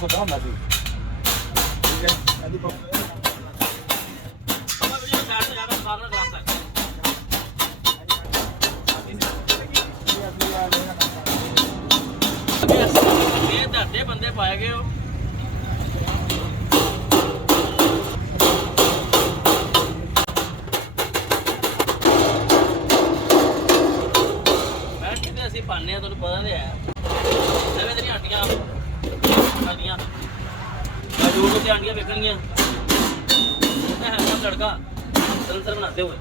ਛੋਟਾ ਹੁੰਦਾ ਸੀ ਠੀਕ ਹੈ ਇਹਦੀ ਇਹ ਬੰਦੇ ਪਾਏ ਗਏ ਹੋ ਅਸੀਂ ਪਾਣੇ ਆ ਤੁਹਾਨੂੰ ਪਤਾ ਤੇ ਹੈ ਐਵੇਂ ਤੇਰੀਆਂ ਆਂਟੀਆਂ ਆਂਟੀਆਂ YouTube ਤੇ ਆਂਟੀਆਂ ਵੇਖਣਗੀਆਂ ਉਹਦਾ ਹੈ ਨਾ ਲੜਕਾ ਸੰਸਰ ਬਣਾਤੇ ਹੋਏ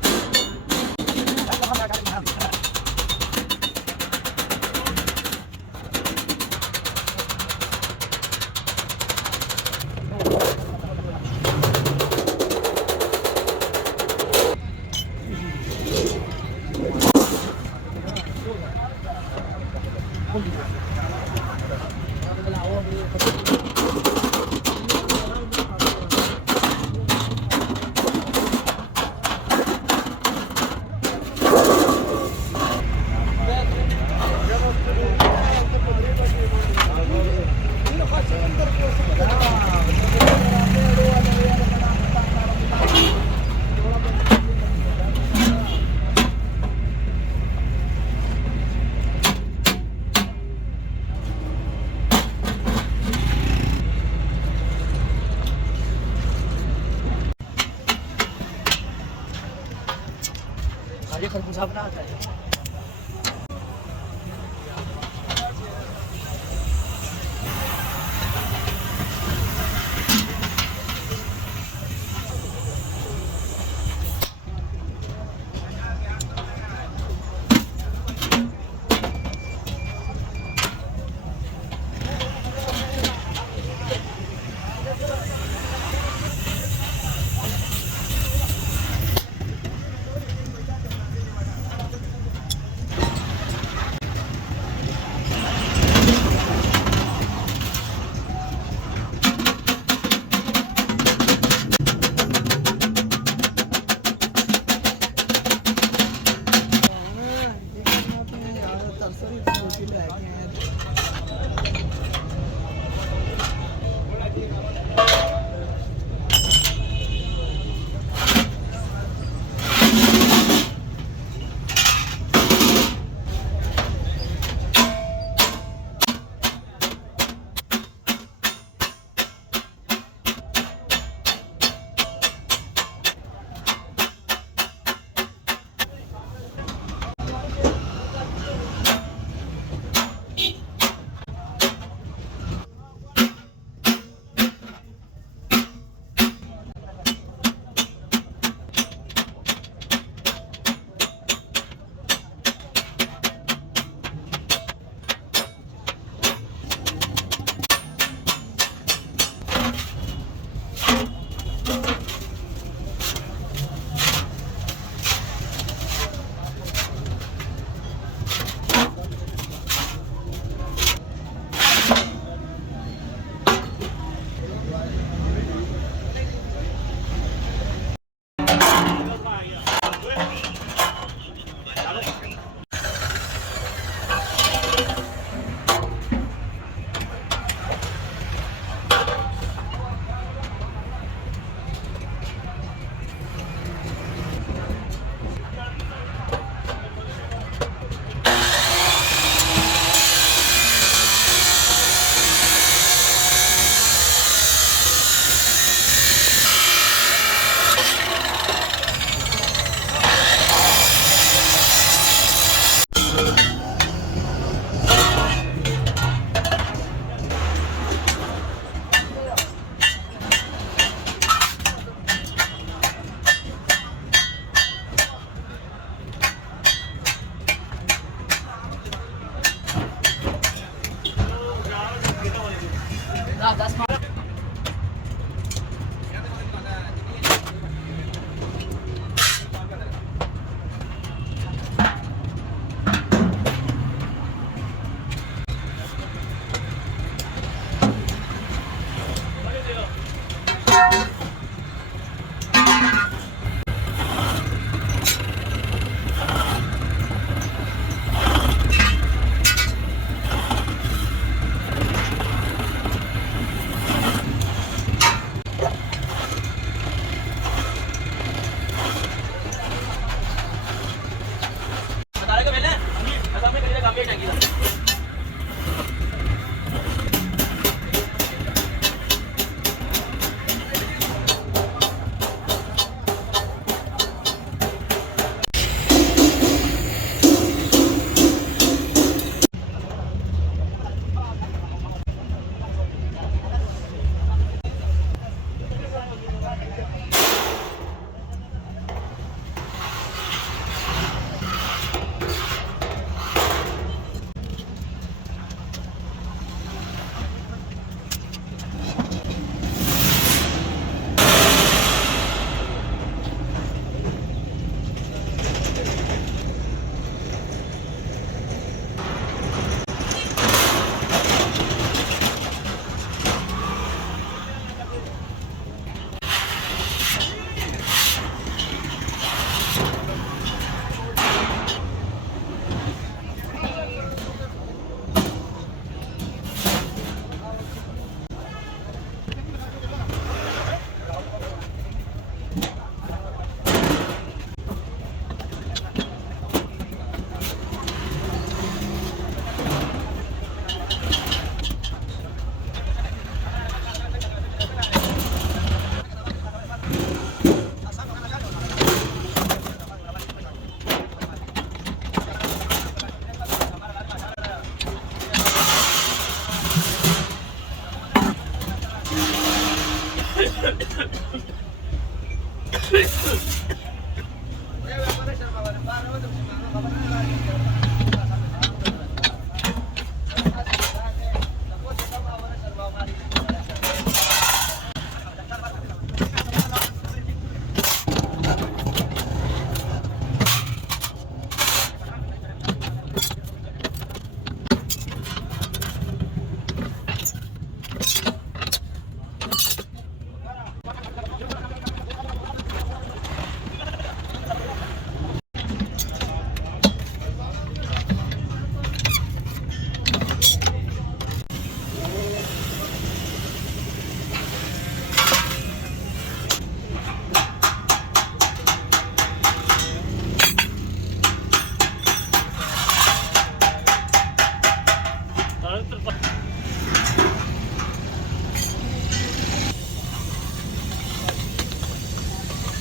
ये खरबूजा बना आता है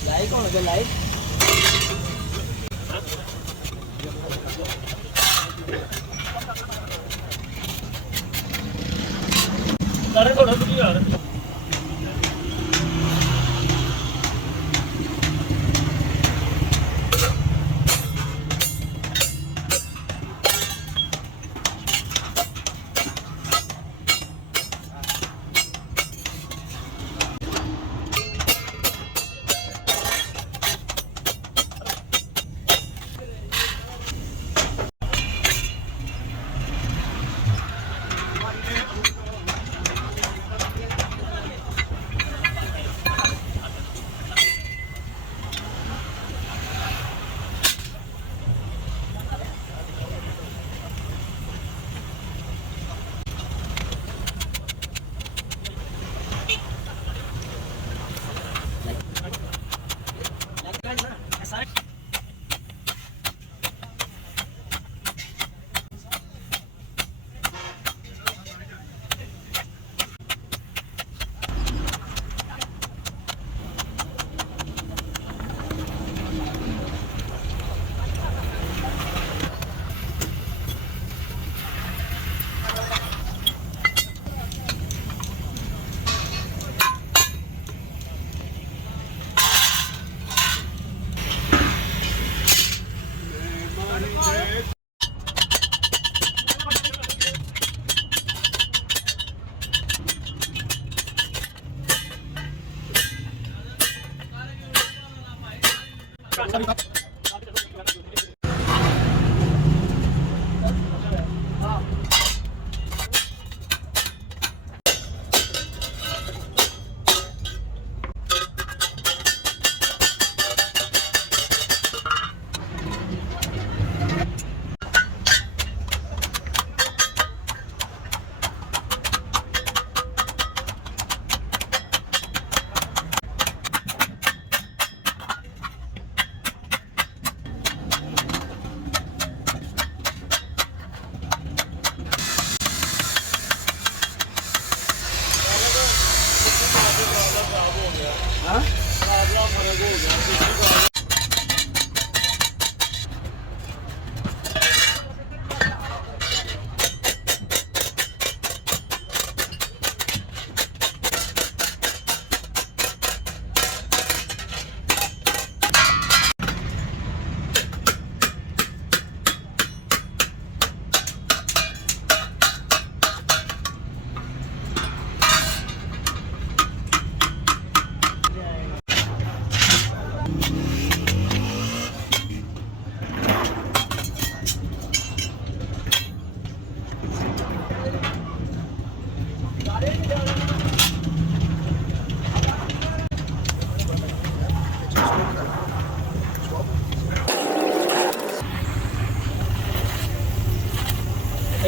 लाइक कौन है लाइक सारे थोड़ा सा यार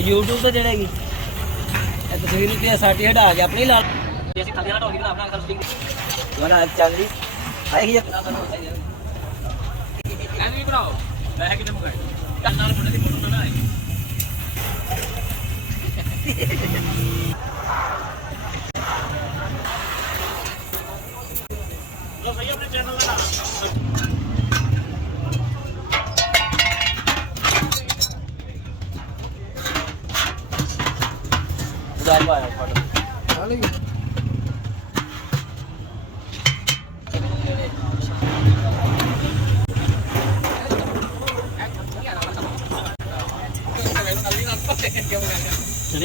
YouTube ਤੇ ਜਿਹੜਾ ਹੈਗੀ ਇਹ ਤਸਵੀਰ ਨੂੰ ਤੇ ਸਾਡੀ ਹਟਾ ਕੇ ਆਪਣੀ ਲਾ ਜੇ ਅਸੀਂ ਥੱਲੇ ਵਾਲਾ ਟੋਪੀ ਬਣਾ ਆਪਣਾ ਕਰ ਸਟਿੰਗ ਬਣਾ ਚੱਲ ਜੀ ਆਏਗੀ ਐਨ ਵੀ ਬਣਾਓ ਮੈਂ ਕਿਤੇ ਮੰਗਾਏ ਨਾਲ ਮੁੰਡੇ ਦੀ ਫੋਟੋ ਨਾ ਆਏਗੀ ਲੋ ਸਹੀ ਆਪਣੇ ਚੈਨਲ ਦਾ ਨਾਮ उधार पाया फोटो हाँ लेकिन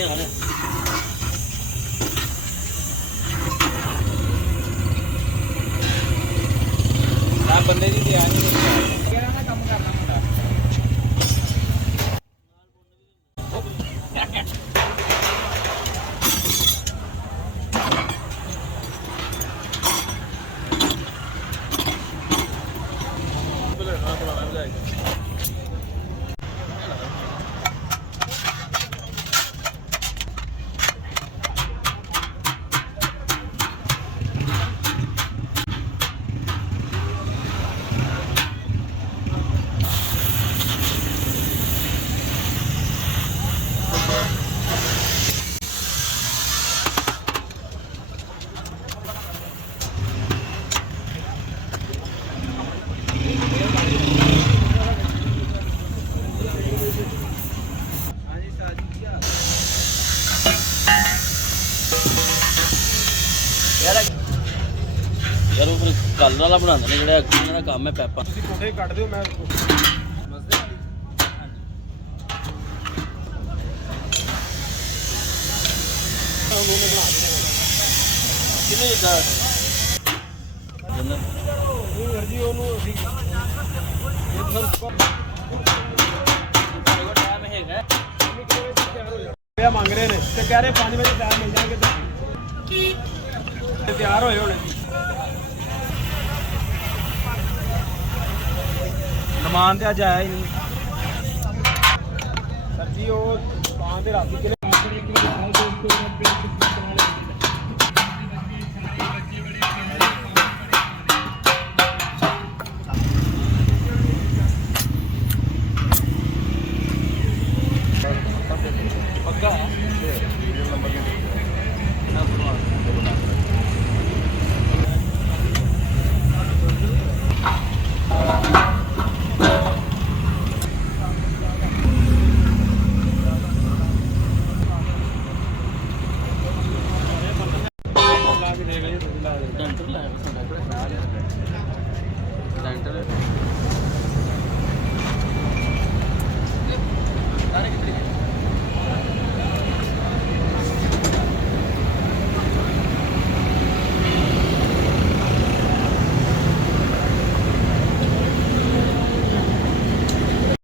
ਹੈਗਾ ਨੇ ਆ ਬੰਦੇ ਦੀ ਧਿਆਨ ਨਹੀਂ ਕਿਹੜਾ ਨਾ ਕੰਮ ਕਰਨਾ ਹੁੰਦਾ ਯਾਰ ਉਹ ਫਿਰ ਕਲਰ ਵਾਲਾ ਬਣਾਉਂਦੇ ਨੇ ਜਿਹੜਾ ਅੱਗੇ ਇਹਨਾਂ ਦਾ ਕੰਮ ਹੈ ਪੈਪਾਂ ਤੁਸੀਂ ਕੋਠੇ ਕੱਢ ਦਿਓ ਮੈਂ ਕਿੰਨੇ ਜਿੱਦਾਂ ਜਿੰਨਾ ਉਹ ਵੀਰ ਜੀ ਉਹਨੂੰ ਅਸੀਂ ਇਹ ਟਾਈਮ ਹੈਗਾ ਇਹ ਮੰਗ ਰਹੇ ਨੇ ਤੇ ਕਹਿ ਰਹੇ 5 ਵਜੇ ਟਾਈਮ ਮਿਲ ਜਾਣਗੇ ਤੇ ਤਿਆਰ ਹੋਏ ਹੋਣੇ ਨਮਾਨ ਤੇ ਅੱਜ ਆਇਆ ਹੀ ਨਹੀਂ ਸਰ ਜੀ ਉਹ ਦੁਕਾਨ ਤੇ ਰਾਤੀ ਕਿਲੇ